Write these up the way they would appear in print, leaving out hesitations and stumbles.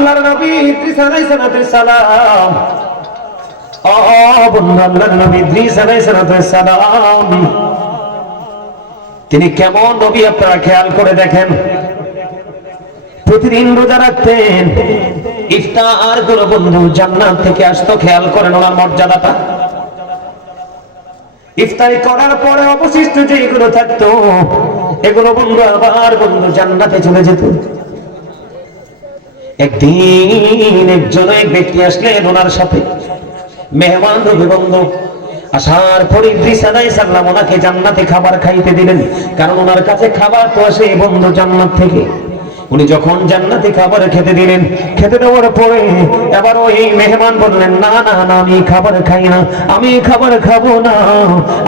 আল্লাহর নবী ইদ্রিস আলাইহিস সালাম, ও বন্ধু, আল্লাহর নবী ইদ্রিস আলাইহিস সালাম তিনি কেমন নবী আপনারা খেয়াল করে দেখেন। প্রতিদিন রোজা রাখতেন, ইফতার করে বন্ধু জান্নাত থেকে আসতো। খেয়াল করেন ওনার মর্যাদাটা। ইফতারি করার পরে অবশিষ্ট যেগুলো থাকতো এগুলো বন্ধু আবার বন্ধু জান্নাতে চলে যেত। একদিন এক ব্যক্তি আসলেন ওনার সাথে, মেহমান রবি বন্ধু। আসার পরে ইদ্রিস আলাইহিস সালাম ওনাকে জান্নাতে খাবার খাইতে দিলেন, কারণ ওনার কাছে খাবার তো আসে বন্ধু জান্নাত থেকে। উনি যখন জান্নাতে খাবার খেতে দিলেন, খেতে দেওয়ার পরে এবার ওই মেহমান বললেন, না না না, আমি খাবার খাই না, আমি খাবার খাবো না।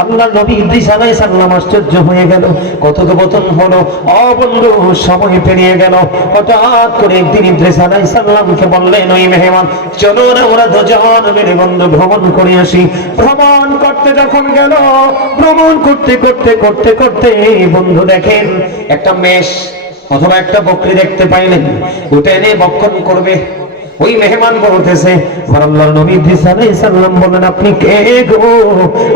আল্লাহর নবী ইদ্রিস আলাইহিস সালাম আশ্চর্য হয়ে গেল, কথোপকথন হলো, ও বন্ধু সময় পেরিয়ে গেল। হঠাৎ করে একদিন ইদ্রিস আলাইহিস সালামকে বললেন ওই মেহমান, চলো না ওরা দুজন মিলে বন্ধু ভ্রমণ করে আসি। ভ্রমণ করতে যখন গেল, ভ্রমণ করতে করতে করতে করতে বন্ধু দেখেন একটা মেষ অথবা একটা বকরি দেখতে পাইলেন, ওটা এনে ভক্ষণ করবে। ওই মেহমান বলতেছে, আল্লাহর নবী ইদ্রিস আলাইহিস সালাম বলেন, আপনি কে গো?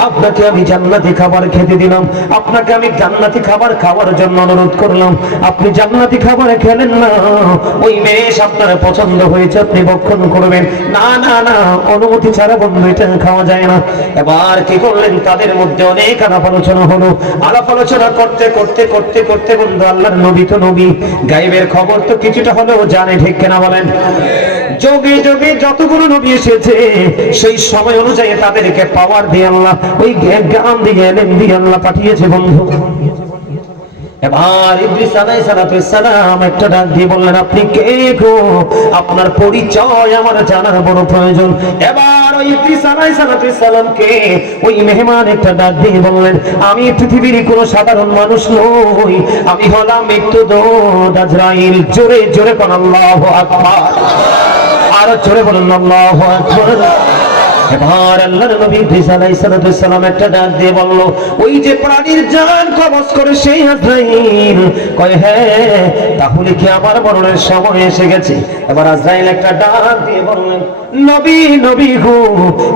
আপনাকে আমি জান্নাতি খাবার খেতে দিলাম, আপনাকে আমি জান্নাতি খাবার খাওয়ার জন্য অনুরোধ করলাম, আপনি জান্নাতি খাবার খেলেন না। ওই মেষ আপনার পছন্দ হয়েছে, আপনি ভক্ষণ করবেন। না না না, অনুমতি ছাড়া বন্ধু এটা খাওয়া যায় না। এবার কি করলেন, তাদের মধ্যে অনেক আলাপ আলোচনা হলো। আলাপ আলোচনা করতে করতে করতে করতে বন্ধু আল্লাহর নবী তো নবী, গায়েবের খবর তো কিছুটা হলেও জানে, ঠিক কিনা বলেন? যোগে যোগে যতগুলো নবী এসেছে সেই সময় অনুযায়ী তাদেরকে পাওয়ার দিয়ে আল্লাহ, ওই জ্ঞান দিয়ে এলেন দিয়ে আল্লাহ পাঠিয়েছে বন্ধু। এবার ইদ্রিস আলাইহিস সালাম একটা ডাক দিয়ে বললেন, আপনি কে গো? আপনার পরিচয় আমার জানার বড় প্রয়োজন। এবার ওই ইদ্রিস আলাইহিস সালামকে ওই মেহমান একটা ডাক দিয়ে বললেন, আমি পৃথিবীর কোনো সাধারণ মানুষ নই, আমি হলাম মৃত্যুদূত আজরাইল। জোরে জোরে কোন আল্লাহু আকবার, আর জোরে বলুন আল্লাহু আকবার। এবার আল্লাহর নবী ইদ্রিস আলাইহিস সালাম একটা ডাক দিয়ে বলল, ওই যে প্রাণীর জান কবজ করে সেই আজরাইল। কয় হ্যাঁ, তাহলে কি আমার মরণের সময় এসে গেছে? এবার আজরাইল একটা ডাক দিয়ে বললেন, নবী নবী গো,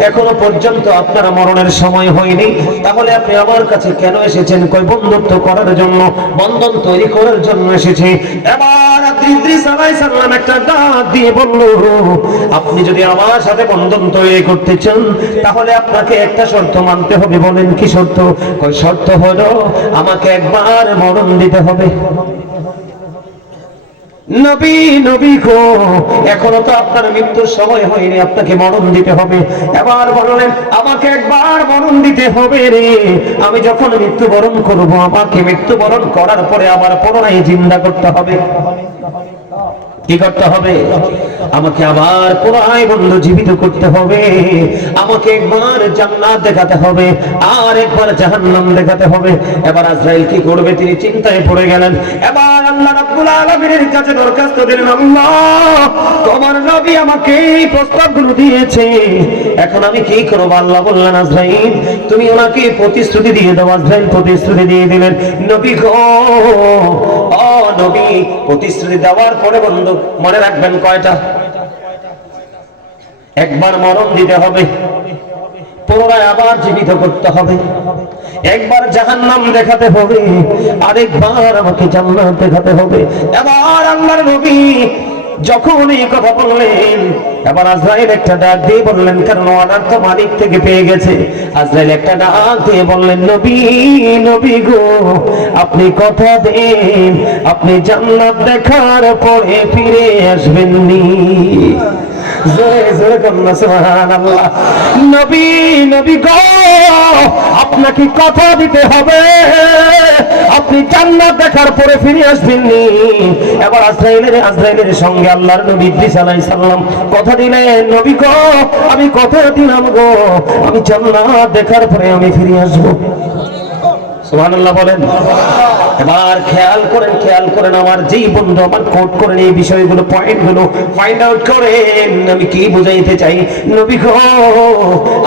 এখনো পর্যন্ত আপনার মরণের সময় হয়নি, তাহলে আপনি আমার কাছে কেন এসেছেন? কয় বন্ধুত্ব করার জন্য, বন্ধন তৈরি করার জন্য এসেছি। এবার ইদ্রিস আলাইহিস সালাম একটা ডাক দিয়ে বলল, আপনি যদি আমার সাথে বন্ধন তৈরি করতে চান তাহলে আপনাকে একটা শর্ত মানতে হবে। বলেন কি শর্ত? কয় শর্ত হলো আমাকে একবার মরণ দিতে হবে। নবী নবী গো, এখনো তো আপনার মৃত্যুর সময় হয়নি, আপনাকে মরণ দিতে হবে। এবার বললেন, আমাকে একবার মরণ দিতে হবে রে। আমি যখন মৃত্যুবরণ করব, আমাকে মৃত্যুবরণ করার পরে আবার পুনরায় জিন্দা করতে হবে। কি করতে হবে? আমাকে আবার পুনরায় বন্ধু জীবিত করতে হবে। আমাকে একবার জান্নাত দেখাতে হবে, আর একবার জাহান্নাম দেখাতে হবে। এবার আজরাইল কি করবে? তিনি চিন্তায় পড়ে গেলেন। এবার আল্লাহ রাব্বুল আলামিনের কাছে দরখাস্ত দিলেন, আল্লাহ তোমার নবী আমাকে এই প্রস্তাবগুলো দিয়েছে, এখন আমি কি করব? আল্লাহ বললেন, আজরাইল তুমি ওনাকে প্রতিশ্রুতি দিয়ে দাও। আজরাইল প্রতিশ্রুতি দিয়ে দিলেন। নবী গো, ও নবী, প্রতিশ্রুতি দেওয়ার পরে বন্ধু মনে রাখবেন কয়টা? একবার মরণ দিতে হবে, পুনরায় আবার জীবিত করতে হবে, একবার জাহান্নাম দেখাতে হবে, আরেকবার আমাকে জান্নাত দেখাতে হবে। এবার আল্লাহর নবী যখন এই কথা বললেন, এবার আজরাইল একটা ডাক দিয়ে বললেন, কারণ অর্ডার তো মালিক থেকে পেয়ে গেছে। আজরাইল একটা ডাক দিয়ে বললেন, নবী নবী গো, আপনি কথা দেন আপনি জান্নাত দেখার পরে ফিরে আসবেন নি। জোরে জোরে কন্যা সুবহানাল্লাহ। নবী নবী গো, আপনাকে কথা দিতে হবে আপনি জান্নাত দেখার পরে ফিরে আসবেন নি। এবার আজরাইলের সঙ্গে আল্লাহর নবী ইদ্রিস আলাইহিস সালাম কথা দিলেন, নবী গো আমি কথা দিলাম গো, আমি জান্নাত দেখার পরে আমি ফিরে আসবো। সুবহানাল্লাহ বলেন। এবার খেয়াল করেন আমার যেই বন্ধু আমার কোট করেন এই বিষয়গুলো পয়েন্টগুলো ফাইন্ড আউট করেন আমি কি বুঝাইতে চাই। নবী গো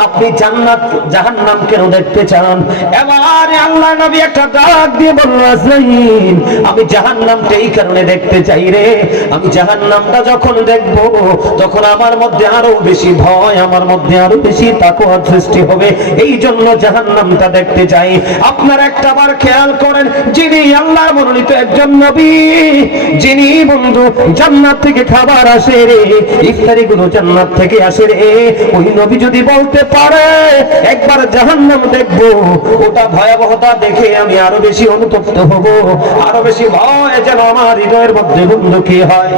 আপনি জান্নাত জাহান্নাম কেন দেখতে চান? এবার আল্লাহ নবী একটা ডাক দিয়ে বলল আজরাইল আমি জাহান্নামটা এই কারণে দেখতে চাই রে, আমি জাহান্নামটা যখন দেখব তখন আমার মধ্যে আরো বেশি ভয়, আমার মধ্যে আরো বেশি তাকওয়া সৃষ্টি হবে, এই জন্য জাহান্নামটা দেখতে চাই। আপনারা একটাবার খেয়াল করেন যিনি আল্লাহর মনোনীত একজন নবী, যিনি বন্ধু জান্নাত থেকে খাবার আসে রে, ইফতারি গুলো জান্নাত থেকে আসে রে, ওই নবী যদি বলতে পারে একবার জাহান্নাম দেখবো, ওটা ভয়াবহতা দেখে আমি আরো বেশি অনুতপ্ত হব, আরো বেশি ভয় যেন আমার হৃদয়ের মধ্যে বন্ধু কি হয়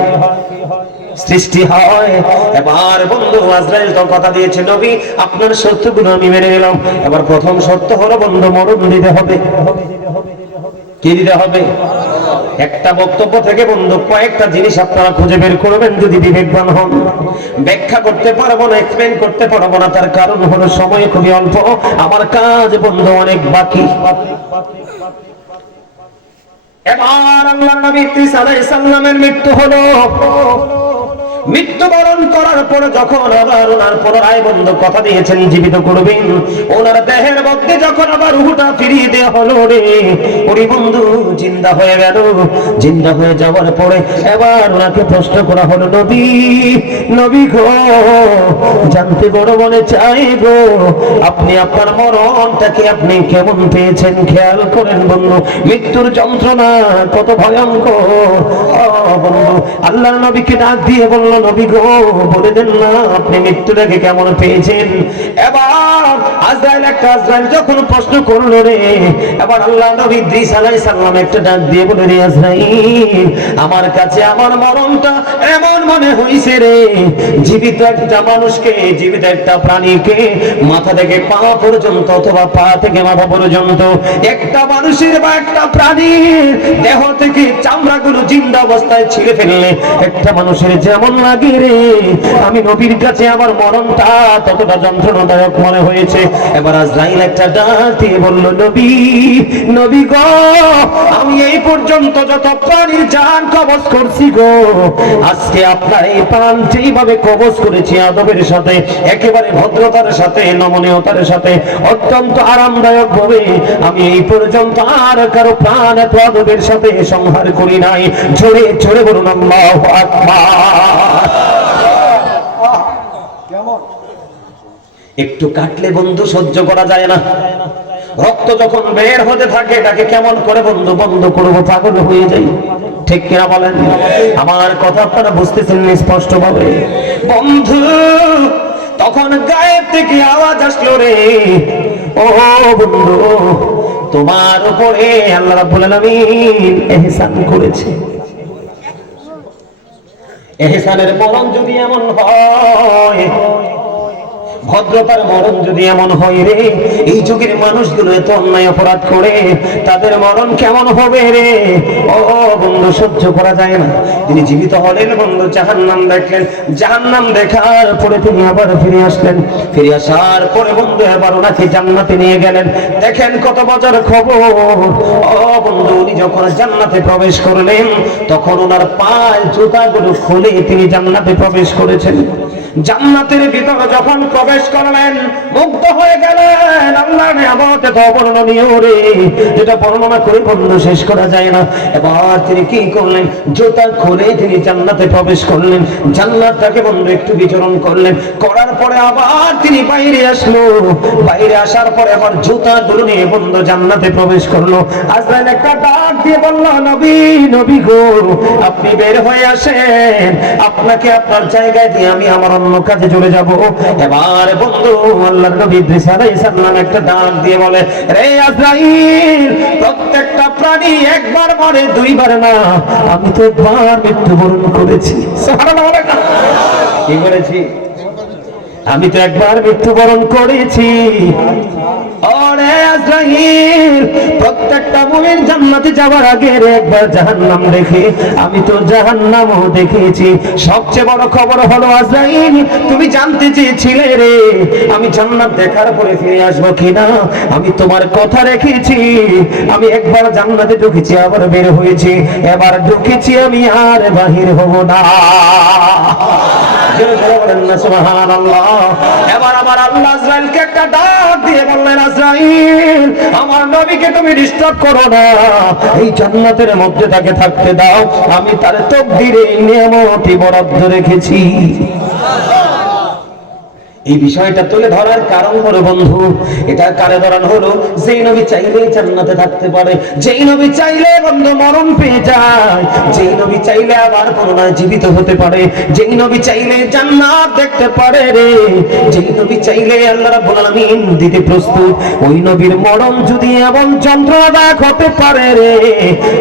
সৃষ্টি হয়। এবার বন্ধু আজরাইল তো কথা দিয়েছে নবী আপনার শর্তগুলো আমি মেনে নিলাম, এবার প্রথম শর্ত হলো বন্ধু মরণ দিতে হবে। কি দিতে হবে? একটা বক্তব্য থেকে বন্ধু কয়েকটা জিনিস আপনারা খুঁজে বের করবেন যদি বিবেকবান হন। ব্যাখ্যা করতে পারবো না, এক্সপ্লেইন করতে পারবো না, তার কারণ হলো সময় খুবই অল্প, আমার কাজ বন্ধু অনেক বাকি। এবার আল্লাহর নবী ঈসা আলাইহিস সালামের মৃত্যু হলো। মৃত্যুবরণ করার পরে যখন আবার ওনার পুনরায় বন্ধু কথা দিয়েছেন জীবিত করবেন, ওনার দেহের মধ্যে যখন আবার রূহটা ফিরিয়ে দেওয়া হলো রে, ওরে বন্ধু জিন্দা হয়ে গেল। জিন্দা হয়ে যাওয়ার পরে এবার ওনাকে প্রশ্ন করা হলো নবী গো জানতে বড় মনে চাই গো আপনি আপনার মরণটাকে আপনি কেমন পেয়েছেন? খেয়াল করেন বন্ধু মৃত্যুর যন্ত্রণা কত ভয়ঙ্কর। বন্ধু আল্লাহর নবীকে ডাক দিয়ে বলল নবী গো বলে দেন না আপনি মৃত্যুটাকে কেমন পেয়েছেন? এবার আজরাইল যখন প্রশ্ন করলো রে, এবার আল্লাহ নবী ঈসা আলাইহিস সালাম একটা ডাক দিয়ে বলে রে আজরাইল আমার কাছে আমার মরণটা এমন মনে হইছে রে, জীবিত একটা মানুষকে, জীবিত একটা প্রাণীকে মাথা থেকে পা পর্যন্ত অথবা পা থেকে মাথা পর্যন্ত একটা মানুষের বা একটা প্রাণীর দেহ থেকে চামড়াগুলো জিন্দা অবস্থায় ছিঁড়ে ফেললে একটা মানুষের যেমন লাগে রে, আমি নবীর কাছে আমার মরণটা ততটা যন্ত্রণাদায়ক মনে হয়েছে। এবার আজরাইল একটা ডাক দিয়ে বলল নবী গো আমি এই পর্যন্ত যত প্রাণীর জান কবজ করছি গো, আজকে আপনার এই প্রাণ যেইভাবে কবজ করেছি আদবের সাথে, একেবারে ভদ্রতার সাথে, নমনীয়তার সাথে, অত্যন্ত আরামদায়ক ভাবে আমি এই পর্যন্ত আর কারো প্রাণ এত আদবের সাথে সংহার করি নাই। জোরে জোরে বলুন আল্লাহু আকবার। একটু কাটলে বন্ধু সহ্য করা যায় না, রক্ত যখন বের হতে থাকে এটাকে কেমন করে বন্ধ করবো, পাগল হয়ে যাই। ঠিক কিনা বলেন? আমার কথা আপনারা বুঝতেছেন স্পষ্ট ভাবে? বন্ধু তখন গায়েব থেকে আওয়াজ আসলো রে, ও বন্ধু তোমার উপরে আল্লাহ রাব্বুল আলামিন ইহসান করেছে। ইহসানের মরণ যদি এমন হয়, ভদ্রতার মরণ যদি এমন হয় রে, এই যুগের মানুষগুলো এত অন্যায় অপরাধ করে তাদের মরণ কেমন হবে রে? ও বন্ধু সহ্য করা যায় না। তিনি জীবিত হলেন বন্ধু, জাহান্নাম দেখলেন, জাহান্নাম দেখার পরে তিনি আবার ফিরে আসলেন। ফিরে আসার পরে বন্ধু এবার ওনাকে জান্নাতে নিয়ে গেলেন। দেখেন কত মজার খবর। ও বন্ধু উনি যখন জান্নাতে প্রবেশ করলেন তখন ওনার পায়ের জুতাগুলো খুলে তিনি জান্নাতে প্রবেশ করেছেন। জান্নাতের ভিতরে যখন প্রবেশ করলেন মুগ্ধ হয়ে গেলেন। আল্লাহর নিয়ামতে তো অবর্ণনীয় রে, যেটা বর্ণনা করে বন্ধু শেষ করা যায় না। এবার তিনি কি করলেন? জুতা খুলে তিনি জান্নাতে প্রবেশ করলেন, জান্নাতটাকে বন্ধু একটু বিচরণ করলেন, করার পরে আবার তিনি বাইরে আসলো। বাইরে আসার পরে আবার জুতা দুটো নিয়ে বন্ধু জান্নাতে প্রবেশ করলো। আজরাইল একটা ডাক দিয়ে বলল নবী গো আপনি বের হয়ে আসেন, আপনাকে আপনার জায়গায় দিয়ে আমি আমার অন্য কাজে চলে যাব। এবার বন্ধু আল্লাহর নবী ঈসা আলাইহিস সালাম একটা ডাক দিয়ে বলে রে আজরাইল প্রত্যেকটা প্রাণী একবার মরে, দুইবার না, আমি তো একবার মৃত্যুবরণ করেছি। সুবহানাল্লাহ। কি করেছি? আমি তো একবার মৃত্যুবরণ করেছি। ওরে আজরাইল, প্রত্যেকটা মুমিন জান্নাতে যাওয়ার আগে একবার জাহান্নাম দেখে, আমি তো জাহান্নামও দেখেছি। সবচেয়ে বড় খবর হলো আজরাইল, তুমি জানতে চেয়েছিলে রে আমি জান্নাত দেখার পরে ফিরে আসবো কিনা। আমি তোমার কথা রেখেছি। আমি একবার জান্নাতে ঢুকেছি, আবার বের হয়েছি, এবার ঢুকেছি আমি আর বাহির হব না। এবার আমার আল্লাহ আজরাইলকে একটা ডাক দিয়ে বললেন, আজরাইল আমার নবীকে তুমি ডিস্টার্ব করো না, এই জান্নাতের মধ্যে তাকে থাকতে দাও, আমি তার তাকদীরে নিয়ামতি বরাদ্দ রেখেছি। এই বিষয়টা তুলে ধরার কারণ হলো বন্ধু, এটা কারে ধরান হলো, যেই নবী চাইলে জান্নাতে থাকতে পারে, যেই নবী চাইলে বন্ধু মরণ পেয়ে যায়, যেই নবী চাইলে আবার পুনরায় জীবিত হতে পারে, যেই নবী চাইলে জান্নাত দেখতে পারে রে, যেই নবী চাইলে আল্লাহ রাব্বুল আলামিন দিতে প্রস্তুত, ওই নবীর মরণ যদি এমন যন্ত্রণাদায়ক হতে পারে রে,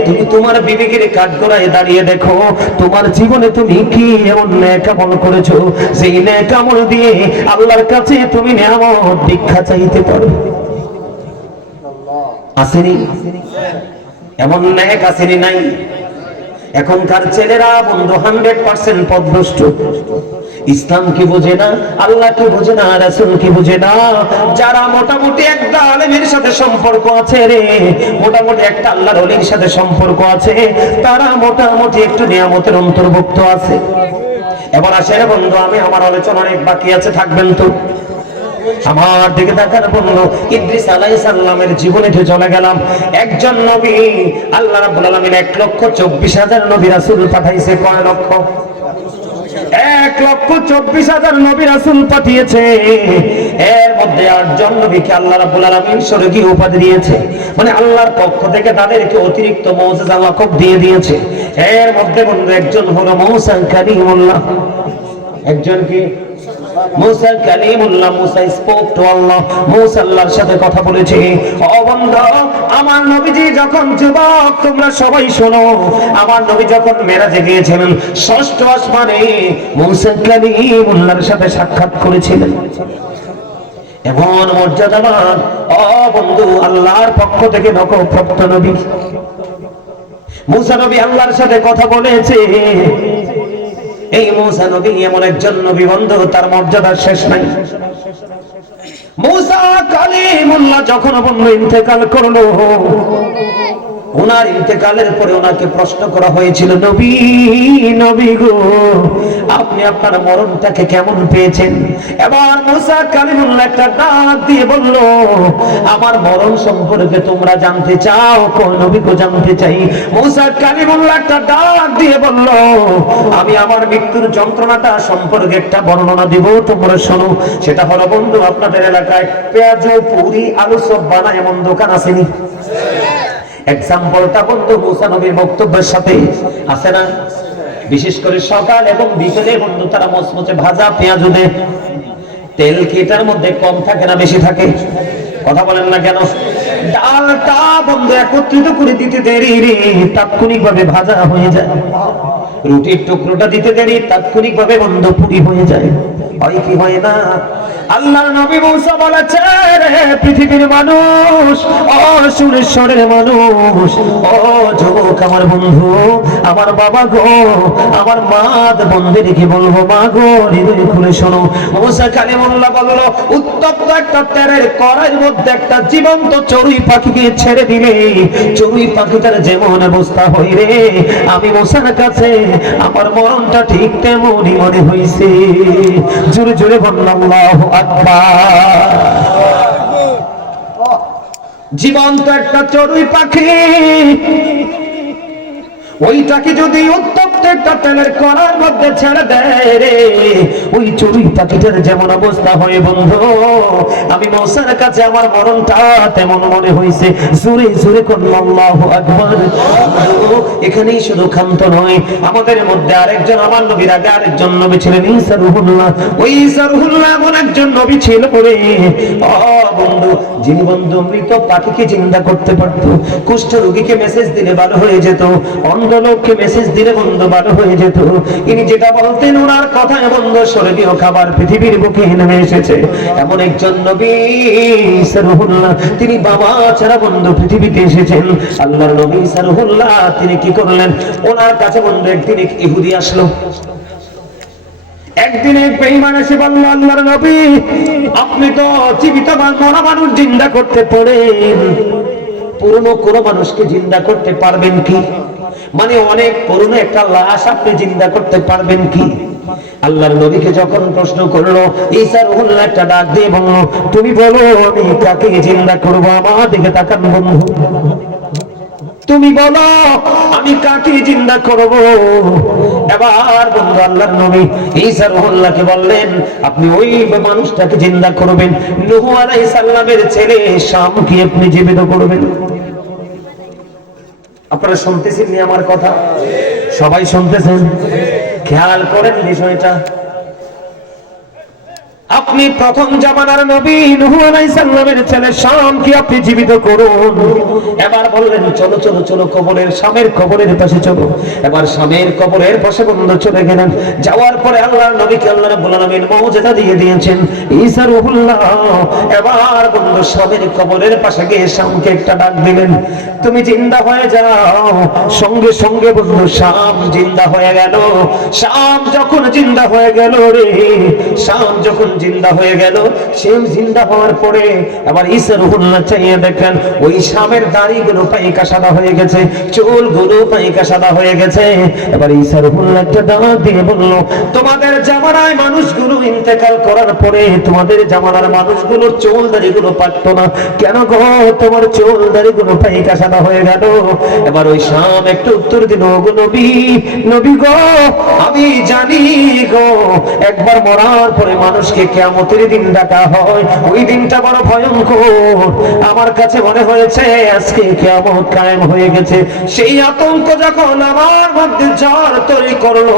তুমি তোমার বিবেকের কাঠগড়ায় দাঁড়িয়ে দেখো, তোমার জীবনে তুমি কি এমন নেক আমল করেছো, সেই নেক আমল দিয়ে আল্লাহর কাছে তুমি নিয়ামত ভিক্ষা চাইতে পারো। আসেনি এমন নেক? আসেনি নাই? এখনকার ছেলেরা বন্ধু 100% পথভ্রষ্ট। ইসলাম কি বোঝে না, আল্লাহ কি বোঝে না, রাসূল কি বোঝে না। যারা মোটামুটি একটা আলেমের সাথে সম্পর্ক আছে রে, মোটামুটি একটা আল্লাহর ওলির সাথে সম্পর্ক আছে, তারা মোটামুটি একটু নিয়ামতের অন্তর্ভুক্ত আছে। এবার আসেন বন্ধু, আমি আমার আলোচনা অনেক বাকি আছে, থাকবেন তো? আমার দিকে তাকান বন্ধু, ইদ্রিস আলাইহিস সালামের জীবনে চলে গেলাম। একজন নবী, আল্লাহ রাব্বুল আলামিন 1,24,000 নবী রাসূল পাঠাইছে। কয় লক্ষ? 1,24,000 নবী রাসূল পাঠিয়েছে। এর মধ্যে 8 জন নবীকে আল্লাহ রাব্বুল আলামিন স্বর্গীয় উপাধি দিয়েছে, মানে আল্লাহর পক্ষ থেকে তাদেরকে অতিরিক্ত মুজিজা লকব দিয়ে দিয়েছে। এর মধ্যে বন্ধু একজন হলো মূসা কালিমুল্লাহ। একজন কি? মুসা কালিমুল্লাহ। মুসা স্পোক টু আল্লাহ, মুসা আল্লাহর সাথে কথা বলেছে। ও বন্ধু, আমার নবীজি যখন যুবক, তোমরা সবাই শোনো, আমার নবী যখন মেরাজে গিয়েছিলেন, ষষ্ঠ আসমানে মুসা কালিমুল্লাহর সাথে সাক্ষাৎ করেছিলেন। এমন মর্যাদাবান ও বন্ধু, আল্লাহর পক্ষ থেকে নবপ্রাপ্ত নবী মুসা নবী আল্লাহর সাথে কথা বলেছে। এই মুসা নবী এমন একজন নবী বন্ধু, তার মর্যাদার শেষ নাই। মুসা কালিমুল্লাহ যখন বন্ধু ইন্তেকাল করলো, ওনার ইন্তেকালের পরে ওনাকে প্রশ্ন করা হয়েছিল, নবী নবী গো, আপনি আপনার মরণটাকে কেমন পেয়েছেন? এবার মুসা কালিমুল্লাহ একটা ডাক দিয়ে বলল, আমার মরণ সম্পর্কে তোমরা জানতে চাও? কোন নবী গো, জানতে চাই। মুসা কালিমুল্লাহ একটা ডাক দিয়ে বলল, আমি আমার মৃত্যুর যন্ত্রণাটা সম্পর্কে একটা বর্ণনা দিব, তোমরা শোনো। সেটা হলো বন্ধু, আপনাদের এলাকায় পেঁয়াজ, পুরি, আলু সব বানায় এমন দোকান আসেনি? এক্সাম্পলটা বন্ধু মুসা নবীর বক্তব্যের সাথে আছে না? বিশেষ করে সকাল এবং বিকেলে বন্ধু তারা মচমচে ভাজা পেঁয়াজ দেয়। তেল কি এটার মধ্যে কম থাকে না বেশি থাকে? কথা বলেন না কেন? ডালটা বন্ধু একত্রিত করে দিতে দেরি রে, তাৎক্ষণিক ভাবে ভাজা হয়ে যায়। রুটির টুকরোটা দিতে দেরি, তাৎক্ষণিক ভাবে বন্ধু পুরি হয়ে যায়। হয় কি হয় না? আল্লাহর নবী মুসা বলেছে, রে পৃথিবীর মানুষ, ও সুরেশ্বরের মানুষ, ও যুবক আমার বন্ধু, আমার বাবা গো, আমার মা বন্ধুদেরকে বলবো, মা গো হৃদয় খুলে শোনো। মুসা কালিমুল্লাহ বলল, উত্তপ্ত একটা তেলের কড়াইয়ের মধ্যে একটা জীবন্ত চড়ুই পাখিকে ছেড়ে দিলে চড়ুই পাখিটার যেমন অবস্থা হয় রে, আমি মুসার কাছে আমার মরণটা ঠিক তেমনই মনে হয়েছে। জোরে জোরে বললাম আল্লাহু আকবার। জীবন্ত একটা চড়ুই পাখি, ওইটাকে যদি উত্তপ্ত একটা তেলের কড়ার মধ্যে ছেড়ে দেয় রে, ওই চড়ুই পাখিটার যেমন অবস্থা হয় বন্ধু, আমি মুসার কাছে আমার মরণটা তেমন মনে হয়েছে। জোরে জোরে করলাম আল্লাহু আকবার। এখানেই শুধু ক্ষান্ত নয়, আমাদের মধ্যে আরেকজন, আমার নবীর আগে আরেকজন নবী ছিলেন ঈসা রুহুল্লাহ। ওই ঈসা রুহুল্লাহ এমন একজন নবী ছিল রে ও বন্ধু, যিনি বন্ধু মৃত পাখিকে চিন্তা করতে পারতো, কুষ্ঠ রোগীকে মেসেজ দিলে ভালো হয়ে যেত, অন্ধ লোককে মেসেজ দিলে বন্ধু ভালো হয়ে যেত। ইনি যেটা বলতেন ওনার কথায় বন্ধু স্বর্গীয় খাবার পৃথিবীর বুকে নেমে এসেছে। এমন একজন নবী সারহুল্লাহ, তিনি বাবা ছাড়া বন্ধু পৃথিবীতে এসেছেন। আল্লাহর নবী সারহুল্লাহ তিনি কি করলেন, ওনার কাছে বন্ধু একদিন এক ইহুদি আসলো। একদিন এক বেঈমান এসে বলল, আল্লাহর নবী আপনি তো জীবিত মরা মানুষ জিন্দা করতে পারেন, পুরনো কোন মানুষকে জিন্দা করতে পারবেন কি? মানে অনেক পুরনো একটা লাশ আপনি জিন্দা করতে পারবেন কি? আল্লাহর নবীকে যখন প্রশ্ন করলো, ঈসা রুহুল্লাহ একটা ডাক দিয়ে বলল, তুমি বলো আমি কাকে জিন্দা করবো? আমার দিকে তাকান বন্ধু, তুমি বলো আমি কাকে জিন্দা করব? এবার বন্ধু আল্লাহর নবী ঈসা রুহুল্লাহকে বললেন, আপনি ওই মানুষটাকে জিন্দা করবেন, নূহ আলাইহিস সালামের ছেলে শামকে আপনি জীবিত করবেন। আপনারা শুনতেছেন নি আমার কথা? সবাই শুনতেছেন? খেয়াল করেন বিষয়টা। আপনি প্রথম জামানার নবী নূহ আলাইহিস সালামের ছেলে শামকে আপনি জীবিত করুন। এবার বললেন চলো চলো চলো কবরের, শামের কবরের পাশে চলো। এবার শামের কবরের পাশে বন্ধু চলে গেলেন। যাওয়ার পরে আল্লাহর নবীকে আল্লাহ রাব্বুল আলামিন মুজিজা দিয়ে দিয়েছেন ঈসা রুহুল্লাহ। এবার বন্ধু শামের কবরের পাশে গিয়ে শামকে একটা ডাক দিলেন, তুমি জিন্দা হয়ে যাও। সঙ্গে সঙ্গে বন্ধু শাম জিন্দা হয়ে গেল। শাম যখন জিন্দা হয়ে গেল রে, শাম যখন জিন্দা হয়ে গেল, সে জিন্দা হওয়ার পরে আবার ঈসা রুহুল্লাহ চাইয়ে দেখেন ওই শামের দাড়িগুলো পাইকা সাদা হয়ে গেছে, চুলগুলো পাইকা সাদা হয়ে গেছে। এবার ঈসা রুহুল্লাহ একটা ডাক দিয়ে বলল, তোমাদের জামানায় মানুষগুলো ইন্তেকাল করার পরে তোমাদের জামানার মানুষগুলোর চুল দাড়িগুলো পাকতো না কেন গো? তোমার চুল দাড়িগুলো পাইকা সাদা হয়ে গেল। এবার ওই শাম একটা উত্তর দিল, গো নবী, নবী গো আমি জানি গো, একবার মরার পরে মানুষকে কিয়ামতের দিন ডাকা হয়, ওই দিনটা বড় ভয়ঙ্কর। আমার কাছে মনে হয়েছে আজকে কিয়ামত কায়েম হয়ে গেছে। সেই আতঙ্ক যখন আমার মধ্যে ঝড় তৈরি করলো,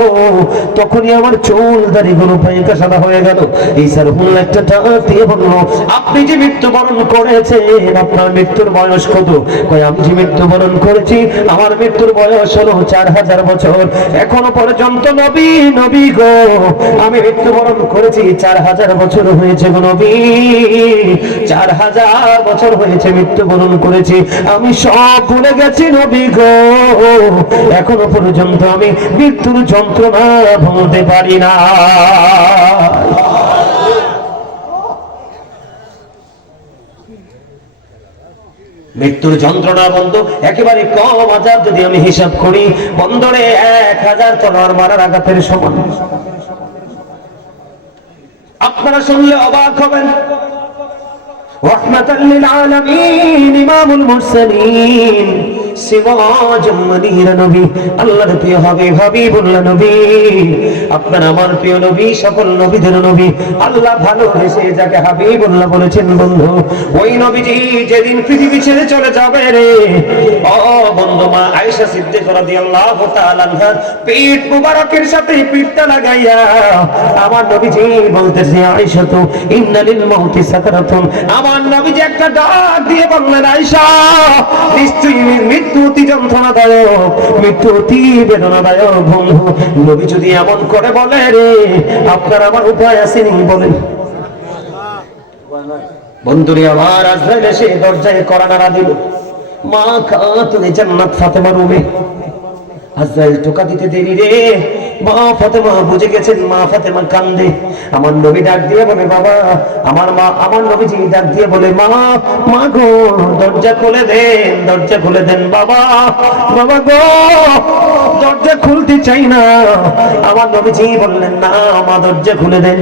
তখনই আমার চুল দাড়িগুলো পাইকা সাদা হয়ে গেল। ঈসা রুহুল্লাহ একটা ডাক দিয়ে বলল, আপনি যে মৃত্যুবরণ করেছেন আপনার মৃত্যুর বয়স কত? কই আমি যে মৃত্যুবরণ করেছি আমার মৃত্যুর বয়স হলো 4000 বছর। এখনো পর্যন্ত নবী, নবী গো আমি মৃত্যুবরণ করেছি 4000 বছর হয়েছে গো নবী, 4000 বছর হয়েছে মৃত্যুবরণ করেছি। আমি সব ভুলে গেছি নবী গো, এখনো পর্যন্ত আমি মৃত্যুর যন্ত্রণা ভুলতে পারি না। মৃত্যুর যন্ত্রণা বন্ধু একেবারে কম আজাদ যদি আমি হিসাব করি বন্ধরে 1000 তলোয়ার মারার আঘাতের সমান। আপনারা শুনলে অবাক হবেন। রাহমাতাল লিল আলামিন, ইমামুল মুরসালিন, সিরাজুল মুনির নবী, আল্লাহর প্রিয় হাবিবুল্লাহ নবী, আপনার আমার প্রিয় নবী, সকল নবীদের নবী, আল্লাহ ভালোবেসে যাকে হাবিবুল্লাহ বলেছেন বন্ধু, ওই নবীজি যেদিন পৃথিবী ছেড়ে চলে যাবে রে, ও বন্ধু মা আয়েশা সিদ্দিকা রাদিয়াল্লাহু তাআলা আনহা পিঠ মুবারকের সাথে পিঠটা লাগাইয়া আমার নবীজি বলতেছে, আয়েশা তো ইন্না লিল মাউতি সাকারাতুন, আমার নবীজি একটা ডাক দিয়ে বললেন, আয়েশা নিশ্চয়ই মৃত্যু অতি যন্ত্রণাদায়ক, মৃত্যু অতি বেদনাদায়ক। বন্ধু নবী যদি এমন করে বলে রে, আপনার আমার উপায় আছে নি বলেন? বন্ধুরে আমার আজরাইল এসে দরজায় কড়া নাড়া দিল, মা খাতুনে জান্নাত ফাতেমা রুমে। আজরাইল টোকা দিতে দেরি রে, মা ফাতেমা বুঝে গেছেন, মা ফাতেমা কান্দে। আমার নবী ডাক দিয়ে বলে, বাবা আমার মা, আমার নবীজি ডাক দিয়ে বলে, মা, মা গো দরজা খুলে দেন, দরজা খুলে দেন বাবা, বাবা গো দরজা খুলতে চাই না। আমার নবীজি বললেন, না মা দরজা খুলে দেন।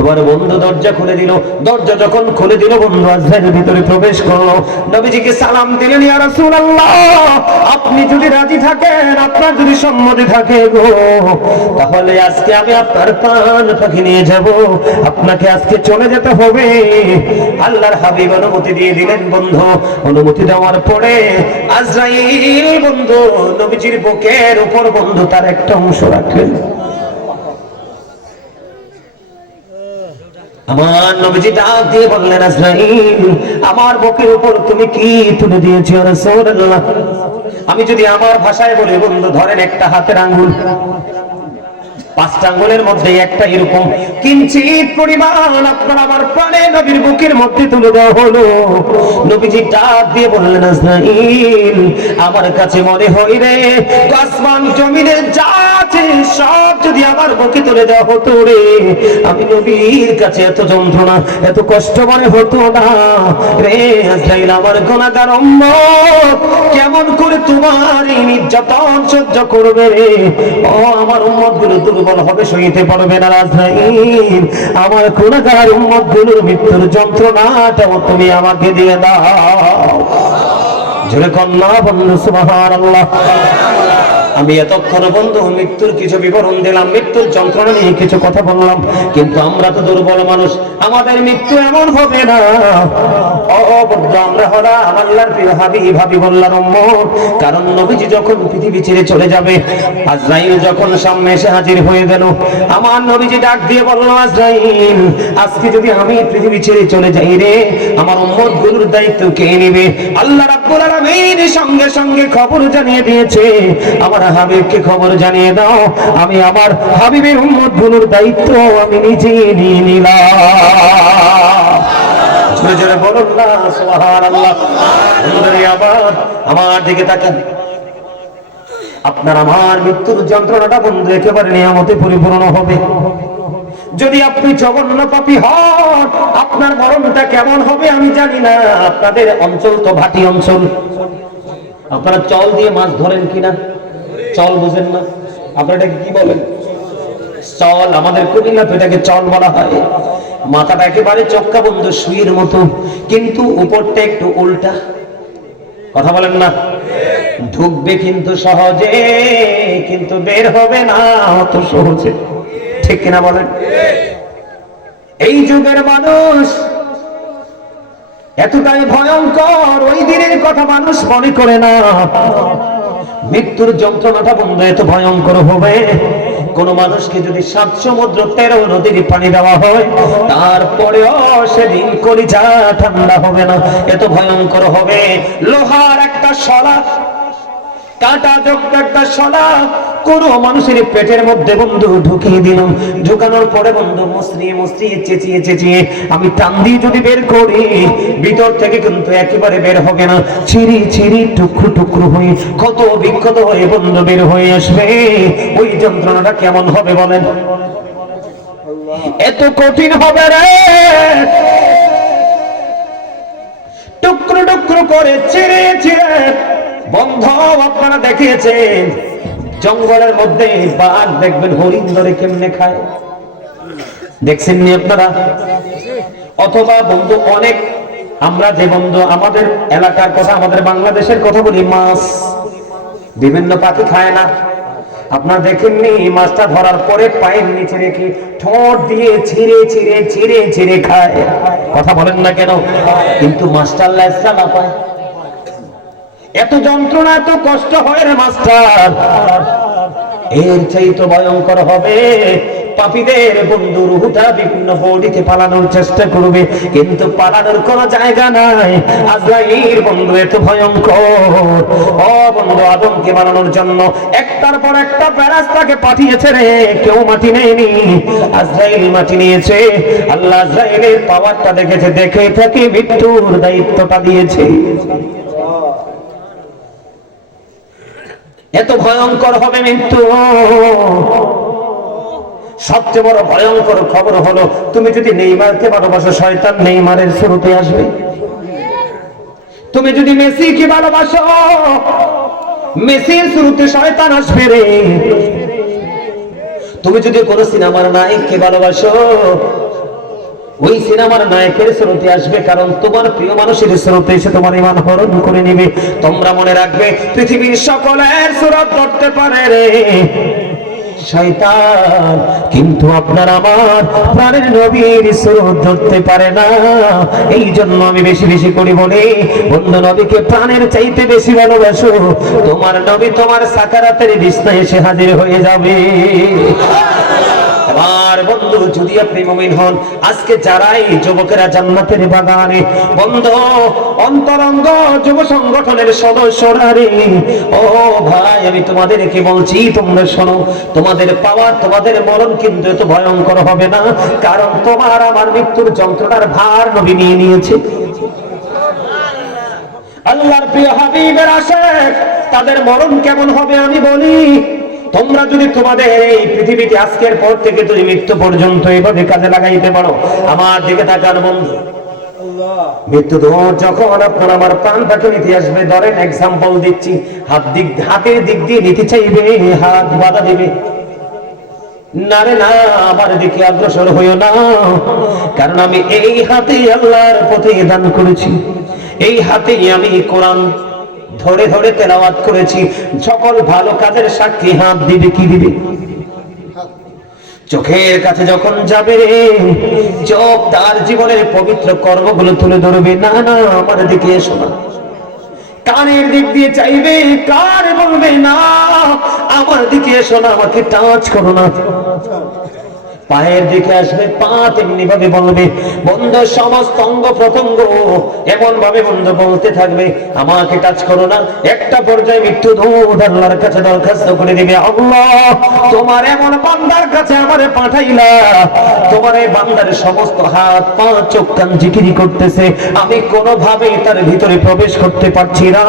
এবার বন্ধু দরজা খুলে দিল। দরজা যখন খুলে দিল বন্ধু আজরাইল ভিতরে প্রবেশ করলো। নবীজিকে সালাম দিলেন, ইয়া রাসূলুল্লাহ আপনি যদি রাজি থাকেন, আপনার যদি সম্মতি থাকে গো, তাহলে আজকে আমি আপনার প্রাণ পাখি নিয়ে যাব, আপনাকে আজকে চলে যেতে হবে। আল্লাহর হাবিব অনুমতি দিয়ে দিলেন বন্ধু। অনুমতি দেওয়ার পরে আজরাইল বন্ধু নবীজির বুকের উপর বন্ধু তার একটা অংশ রাখলেন। আমার নবীজি ডাক দিয়ে বললেন, আজরাইল, আমার বুকের উপর তুমি কি তুলে দিয়েছো ইয়া রাসূলুল্লাহ? আমি যদি আমার ভাষায় বলি, বন্ধু ধরেন একটা হাতের আঙ্গুল, 5টা আঙ্গুলের মধ্যে একটা এরকম কিঞ্চিত পরিমাণ আপনার আমার প্রাণে নবীর বুকের মধ্যে তুলে দেওয়া হলো। নবীজি ডাক দিয়ে বললেন, আজরাইল, আমার কাছে মনে হয় রে, আসমান জমিনের যা আছে সব যদি আমার বুকে তুলে দেওয়া হতো রে, আমি নবীর কাছে এত যন্ত্রণা এত কষ্ট মনে হতো না রে। আজরাইল, আমার গুনাহগার উম্মত কেমন করে তোমার এই নির্যাতন সহ্য করবে রে? ও আমার উম্মত গুলো দুর্বল হবে, সইতে পারবে না। আজরাইল, আমার গুনাহগার উম্মত গুলোর মৃত্যুর যন্ত্রণাটাও তুমি আমাকে দিয়ে দাও। জোরে কন্যা বন্ধু সুবহানাল্লাহ। আমি এতক্ষণ বন্ধু মৃত্যুর কিছু বিবরণ দিলাম, মৃত্যুর যন্ত্রণা নিয়ে কিছু কথা বললাম, কিন্তু আমরা তো দুর্বল মানুষ, আমাদের মৃত্যু এমন হবে না। অবদ্ধ আমরা হলাম আল্লাহর প্রিয় হাবিবুল্লাহর উম্মত। কারণ নবীজি যখন পৃথিবী ছেড়ে চলে যাবে, আজরাইল যখন সামনে এসে হাজির হয়ে গেল, আমার নবীজি ডাক দিয়ে বলল, আজরাইল, আজকে যদি আমি পৃথিবী ছেড়ে চলে যাই রে, আমার উম্মত গুলোর দায়িত্ব কে নেবে? আল্লাহ রাব্বুল আলামিন সঙ্গে সঙ্গে খবর জানিয়ে দিয়েছে, আমার হাবিবকে খবর জানিয়ে দাও, আমি আমার হাবিবের উম্মত গুলোর দায়িত্ব আমি নিজে নিয়ে নিলাম। জোরে জোরে বলুন না সুবহানাল্লাহ। আবার আমার দিকে তাকান, আপনার আমার মৃত্যুর যন্ত্রণাটা বন্ধু একেবারে নিয়ামতে পরিপূর্ণ হবে। যদি আপনি জঘন্য পাপী হন, আপনার মরণটা কেমন হবে আমি জানি না। আপনাদের অঞ্চল তো ভাটি অঞ্চল, আপনারা চল দিয়ে মাছ ধরেন কিনা? চল বুঝেন না আপনারা, এটাকে কি বলেন? চল। আমাদের কুমিল্লা তো এটাকে চল বলা হয়। মাথাটা একেবারে চক্কা বন্ধু, সুইয়ের মতো, কিন্তু উপরটা একটু উল্টা। কথা বলেন না? ঢুকবে কিন্তু সহজে, কিন্তু বের হবে না অত সহজে, ঠিক কিনা বলেন? এই যুগের মানুষ এতটাই ভয়ঙ্কর, ওই দিনের কথা মানুষ মনে করে না। মৃত্যুর যন্ত্রণাটা বন্ধু এত ভয়ঙ্কর হবে, কোন মানুষকে যদি 7 সমুদ্র 13 নদীর পানি দেওয়া হয়, তারপরেও সেদিন কলিজা ঠান্ডা হবে না, এত ভয়ঙ্কর হবে। লোহার একটা শলা, কাঁটা যুক্ত একটা শলা কোন মানুষের পেটের মধ্যে বন্ধু ঢুকিয়ে দিলাম, ঢুকানোর পরে বন্ধু মুসরিয়ে মুসরিয়ে চেঁচিয়ে চেঁচিয়ে আমি টান দিয়ে যদি বের করি, ভিতর থেকে কিন্তু একেবারে বের হবে না, ছিঁড়ি ছিঁড়ি টুকরো টুকরো হয়ে ক্ষত বিক্ষত হয়ে বন্ধু বের হয়ে আসবে। ওই যন্ত্রণাটা কেমন হবে বলেন? এত কঠিন হবে রে, টুকরো টুকরো করে ছিঁড়ে ছিঁড়ে। বন্ধ আপনারা দেখিয়েছেন জঙ্গলের মধ্যে বাঘ দেখবেন হরিণ ধরে কেমনে খায়, দেখছেন নি আপনারা? অথবা বন্ধু অনেক, আমরা যে বন্ধু আমাদের এলাকার কথা, আমাদের বাংলাদেশের কথা বলি, মাছ বিভিন্ন পাখি খায় না? আপনারা দেখেননি মাছটা ধরার পরে পায়ের নিচে রেখে ঠোঁট দিয়ে ছিঁড়ে ছিঁড়ে ছিঁড়ে ছিঁড়ে খায়? কথা বলেন না কেন? কিন্তু মাছটা লাইসা না পায়, এত যন্ত্রণা এত কষ্ট হয় রে মাস্টার। এর চাইতে ভয়ঙ্কর হবে পাপীদের বন্ধু রূহটা বিভিন্ন বডিতে পালানোর চেষ্টা করবে, কিন্তু পালানোর কোনো জায়গা নাই। আজরাইল বন্ধু এত ভয়ঙ্কর। ও বন্ধু, আদমকে বানানোর জন্য একটার পর একটা ফেরেশতাকে পাঠিয়েছে রে, কেউ মাটি নেয়নি, আজরাইল মাটি নিয়েছে। আল্লাহ আজরাইলের পাওয়ারটা দেখেছে, দেখে তাকে মৃত্যুর দায়িত্বটা দিয়েছে। এত ভয়ঙ্কর হবে মৃত্যু। সবচেয়ে বড় ভয়ঙ্কর খবর হলো, তুমি যদি নেইমারকে ভালোবাসো, শয়তান নেইমারের শুরুতে আসবে। তুমি যদি মেসিকে ভালোবাসো, মেসির শুরুতে শয়তান আসবে রে। তুমি যদি কোন সিনেমার নায়ককে ভালোবাসো, ওই সিনেমার নায়কের স্রোতে আসবে, কারণ তোমার প্রিয় মানুষের স্রোতে এসে তোমার ঈমান হরণ করে নেবে। তোমরা মনে রাখবে, পৃথিবীর সকলের সুরত ধরতে পারে রে শয়তান, কিন্তু আপনার আমার প্রাণের নবীর সুরত ধরতে পারে না। এই জন্য আমি বেশি বেশি করে বলি, বন্ধু নবীকে প্রাণের চাইতে বেশি ভালোবাসো, তোমার নবী তোমার সাকারাতের বিছানায় এসে হাজির হয়ে যাবে। আমার বন্ধু যদি আপনি মুমিন হন, আজকে যারাই যুবকেরা জান্নাতের বাগানে, বন্ধু অন্তরঙ্গ যুব সংগঠনের সদস্যরা রে, ও ভাই আমি তোমাদেরকে বলছি, তোমরা শোনো, তোমাদের পাওয়া তোমাদের মরণ কিন্তু এত ভয়ঙ্কর হবে না, কারণ তোমার আমার মৃত্যুর যন্ত্রণার ভার নবী নিয়ে নিয়েছে। আল্লাহর প্রিয় হাবিবের আশিক তাদের মরণ কেমন হবে আমি বলি, তোমরা যদি তোমাদের এই পৃথিবীতে আজকের পর থেকে তুমি মৃত্যু পর্যন্ত এইভাবে কাজে লাগাইতে পারো, আমার দিকে তাকান বন্ধু, মৃত্যু দূর যখন আপনার আমার প্রাণটাকে নিতে আসবে, ধরেন এক্সাম্পল দিচ্ছি, হাতের দিক দিয়ে নিতে চাইবে, হাত বাধা দিবে, না রে না, আমার দিকে অগ্রসর হইও না, কারণ আমি এই হাতে আল্লাহর পথে দান করেছি, এই হাতে আমি কোরআন ধরে ধরে তেলাওয়াত করেছি, সকল ভালো কাজের সাক্ষী হাত দিবে, কি দিবে? চোখের কাছে যখন যাবে রে, চোখ তার জীবনের পবিত্র কর্মগুলো তুলে ধরবে, না না আমার দিকে এসো না, কানের দিক দিয়ে চাইবে, কার বলবে না আমার দিকে এসো না, আমাকে টাচ করো না, পায়ের দিকে আসবে, পা তেমনি ভাবে বলবে, বন্ধু সমস্ত অঙ্গ প্রত্যঙ্গ এমন ভাবে বন্ধু বলতে থাকবে আমাকে টাচ করো না, একটা পর্যায়ে মৃত্যু দূত আল্লাহর কাছে দরখাস্ত করে দিবে, আল্লাহ তোমার এমন বান্দার কাছে আমারে পাঠাইলা, তোমার এই বান্দার সমস্ত হাত পা চোখ কান জিকিরি করতেছে, আমি কোনোভাবে তার ভিতরে প্রবেশ করতে পারছি না,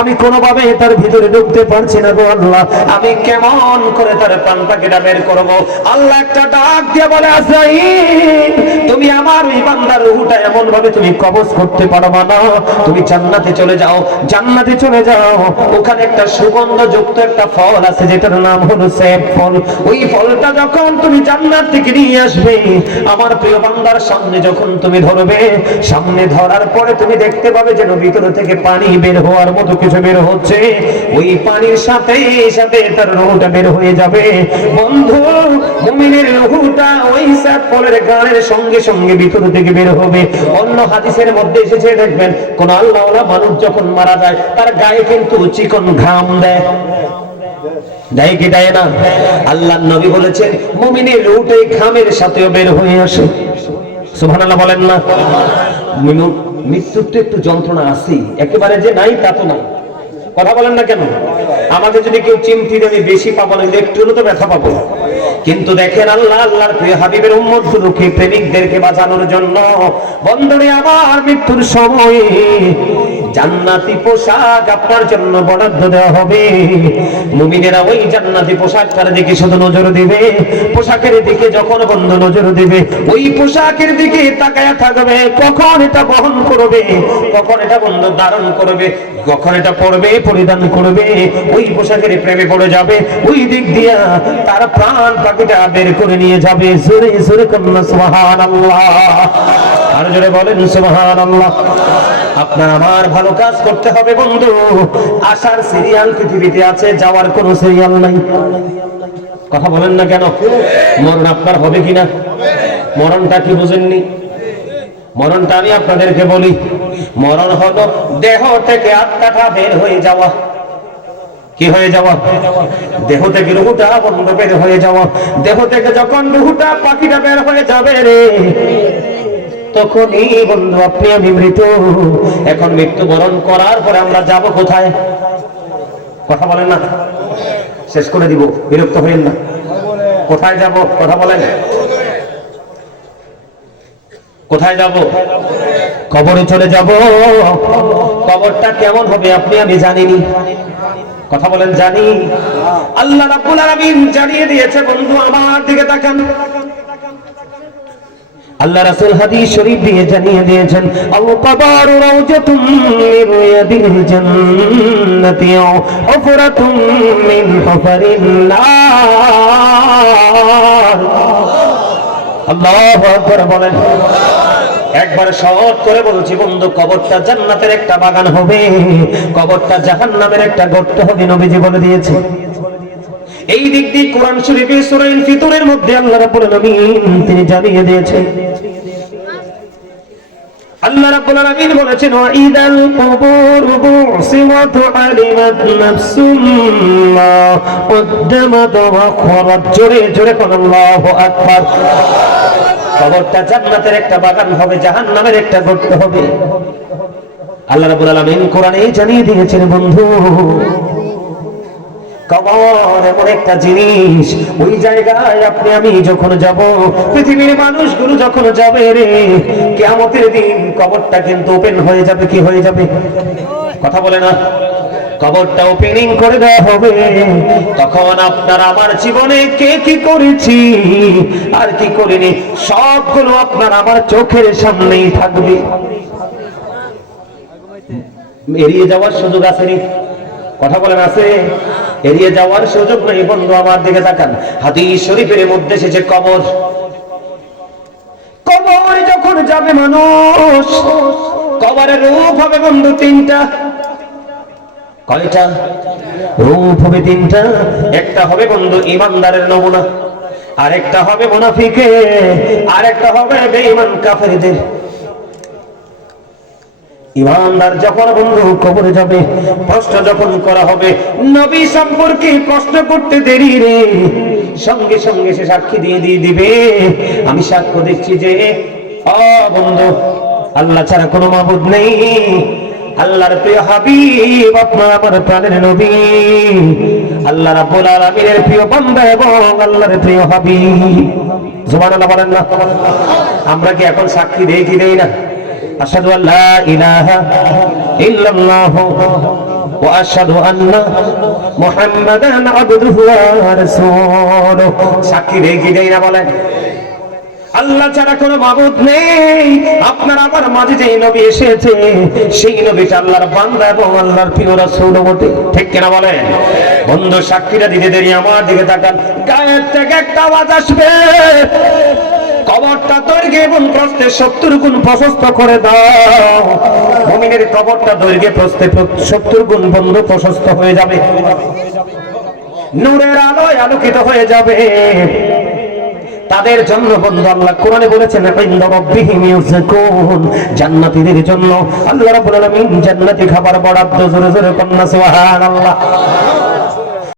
আমি কোনোভাবে তার ভিতরে ঢুকতে পারছি না গো আল্লাহ, আমি কেমন করে তার প্রাণটাকে বের করবো? আল্লাহ একটা ডাক দিয়ে বলে, আজরাইল তুমি আমার ওই বান্দার রূহটা এমন ভাবে তুমি কবজ করতে পারবা না, তুমি জান্নাতে চলে যাও, জান্নাতে চলে যাও, ওখানে একটা সুগন্ধযুক্ত একটা ফল আছে যেটার নাম হলো সেব ফল, ওই ফলটা যখন তুমি জান্নাত থেকে নিয়ে আসবে, আমার প্রিয় বান্দার সামনে যখন তুমি ধরবে, সামনে ধরার পরে তুমি দেখতে পাবে যেন ভিতর থেকে পানি বের হওয়ার মতো কিছু বের হচ্ছে, ওই পানির সাথে সাথে তার রূহটা বের হয়ে যাবে। বন্ধু মুমিনের রূহটা ওই সেব ফলের গানের সঙ্গে সঙ্গে ভিতর থেকে বের হবে। অন্য হাদিসের মধ্যে এসেছে, দেখবেন কোন আল্লাহওয়ালা মানুষ যখন মারা যায় তার গায়ে কিন্তু চিকন ঘাম দেয়, দেয় কি দেয় না? আল্লাহর নবী বলেছেন মুমিনের রূহটা এই ঘামের সাথেও বের হয়ে আসে। সুবহানাল্লাহ বলেন না? মৃত্যুর তো একটু যন্ত্রণা আছেই, একেবারে যে নাই তা তো না, কথা বলেন না কেন? আমাদের যদি কেউ চিমটি দেবে বেশি পাবো না, একটু তো ব্যথা পাবো, কিন্তু দেখেন আল্লাহ আল্লাহর প্রিয় হাবিবের উম্মতগুলোকে প্রেমিকদেরকে বাঁচানোর জন্য বন্ধুরে আমার মৃত্যুর সময়ে জান্নাতি পোশাক আপনার জন্য বরাদ্দ দেওয়া হবে। মুমিনেরা ওই জান্নাতি পোশাকটার দিকে শুধু নজর দিবে, পোশাকের দিকে যখন বন্ধু নজর দিবে, ওই পোশাকের দিকে তাকায়া থাকবে, কখন এটা বহন করবে, কখন এটা বন্ধু ধারণ করবে, কখন এটা পরবে পরিধান করবে, ওই পোশাকের প্রেমে পড়ে যাবে, ওই দিক দিয়া তার প্রাণ পাখিটা বের করে নিয়ে যাবে। জোরে জোরে কন্যা সুবহানাল্লাহ, আর জোরে বলেন সুবহানাল্লাহ। আপনার আমার ভালো কাজ করতে হবে বন্ধু, আসার সিরিয়াল পৃথিবীতে আছে, যাওয়ার কোনো সিরিয়াল নাই, কথা বলেন না কেন? মরণ আপনার হবে কিনা? মরণটা কি বুঝেননি? মরণটা আমি আপনাদেরকে বলি, মরণ হলো দেহ থেকে আত্মাটা বের হয়ে যাওয়া। কি হয়ে যাওয়া? দেহ থেকে রুহটা বন্ধ বের হয়ে যাওয়া। দেহ থেকে যখন রুহটা পাখিটা বের হয়ে যাবে রে, তখনই বন্ধু আপনি আমি মৃত। এখন মৃত্যুবরণ করার পরে আমরা যাব কোথায়? কথা বলেন না, শেষ করে দিব, বিরক্ত হইেন না। কোথায় যাব? কথা বলেন, কোথায় যাব? কবরে চলে যাব। কবরটা কেমন হবে আপনি আমি জানিনি, কথা বলেন জানি। আল্লাহ রাব্বুল আলামিন জানিয়ে দিয়েছে বন্ধু, আমার দিকে তাকান। আল্লাহ রাসূল হাদিস শরীফ দিয়ে জানিয়ে দিয়েছেন, আল কবরু রাউজাতুম মিন রিয়াদিল জান্নাতি উফরাতুম মিন হুফারিন নার। আল্লাহু আকবার বলেন। একবার শপথ করে বলছি বন্ধু, কবরটা জান্নাতের একটা বাগান হবে, কবরটা জাহান্নামের একটা গর্ত হবে, নবীজি বলে দিয়েছে। এই দিক দিয়ে কোরআন শরীফের সূরা আল ফিতরের মধ্যে আল্লাহ রাব্বুল আলামিন তিনি জানিয়ে দিয়েছেন, আল্লাহ রাব্বুল আলামিন বলেছেন ওয়াইদাল কুবুর বুসিমাত আলিমাত নাফসুম মা কদ্দামাত ওয়া আখরাত। জোরে জোরে কোন আল্লাহু আকবার। কবরটা জান্নাতের একটা বাগান হবে, জাহান্নামের একটা গর্ত হবে। আল্লাহ রাব্বুল আলামিন কোরআনে জানিয়ে দিয়েছেন বন্ধু, কবর এমন একটা জিনিস, ওই জায়গায় আপনি আমি যখন যাব, পৃথিবীর মানুষগুলো যখন যাবে রে, কিয়ামতের দিন কবরটা কিন্তু ওপেন হয়ে যাবে। কি হয়ে যাবে? কথা বলে না, কবরটা ওপেনিং করে দেওয়া হবে। তখন আপনার আমার জীবনে কে কি করেছি আর কি করিনি সবগুলো আপনার আমার চোখের সামনেই থাকবে। এড়িয়ে যাওয়ার সুযোগ আছে নি? কথা বলেন আছে? এড়িয়ে যাওয়ার সুযোগ নেই বন্ধু। আমার দিকে তাকান, হাদিস শরীফের মধ্যে এসেছে কবর, কবরে যখন যাবে মানুষ, কবরের রূপ হবে বন্ধু তিনটা। কয়টা রূপ হবে? তিনটা। একটা হবে বন্ধু ইমানদারের নমুনা, আরেকটা হবে মুনাফিকের, আরেকটা হবে বেঈমান কাফেরদের। ইমানদার যখন বন্ধু কবরে যাবে, প্রশ্ন যখন করা হবে, নবী সম্পর্কে প্রশ্ন করতে দেরি রে, সঙ্গে সঙ্গে সে সাক্ষী দিয়ে দিবে, আমি সাক্ষ্য দিচ্ছি যে বন্ধু আল্লাহ ছাড়া কোনো মাবুদ নেই, আল্লাহর প্রিয় হাবিব আপনার আমার প্রাণের নবী, আল্লাহ রাব্বুল আলামিনের প্রিয় বান্দা এবং আল্লাহর প্রিয় হাবিব। সুবহানাল্লাহ বলেন না? আমরা কি এখন সাক্ষী দেই কি দেই না? আশহাদু আল্লা ইলাহা ইল্লাল্লাহ ওয়া আশহাদু আন্না মুহাম্মাদান আবদুহু ওয়া রাসূলুহু। সাক্ষী দেই কি দেই না বলেন? আল্লাহ ছাড়া কোনো মাবুদ নেই। আপনার আমার মাঝে যে নবী এসেছে, সেই নবীটা আল্লাহর বান্দা এবং আল্লাহর প্রিয় রাসূল বটে। ঠিক কিনা বলেন? বন্ধু সাক্ষীটা দিতে দেরি, আমার দিকে তাকান, গায়ের থেকে একটা আওয়াজ আসবে, কবরটা দৈর্ঘ্যে এবং প্রস্থে 70 গুণ প্রশস্ত করে দাও। মুমিনের কবরটা দৈর্ঘ্যে প্রস্থে 70 গুণ বন্ধু প্রশস্ত হয়ে যাবে, নূরের আলোয় আলোকিত হয়ে যাবে। তাদের জন্য বন্ধু আল্লাহ কোরআনে বলেছেন ইনদা রাব্বিহিম ইয়ারযুকুন, জান্নাতীদের জন্য আল্লাহ রাব্বুল আলামিন জান্নাতি খাবার বরাদ্দ। জোরে জোরে কন্যা সুবহানাল্লাহ।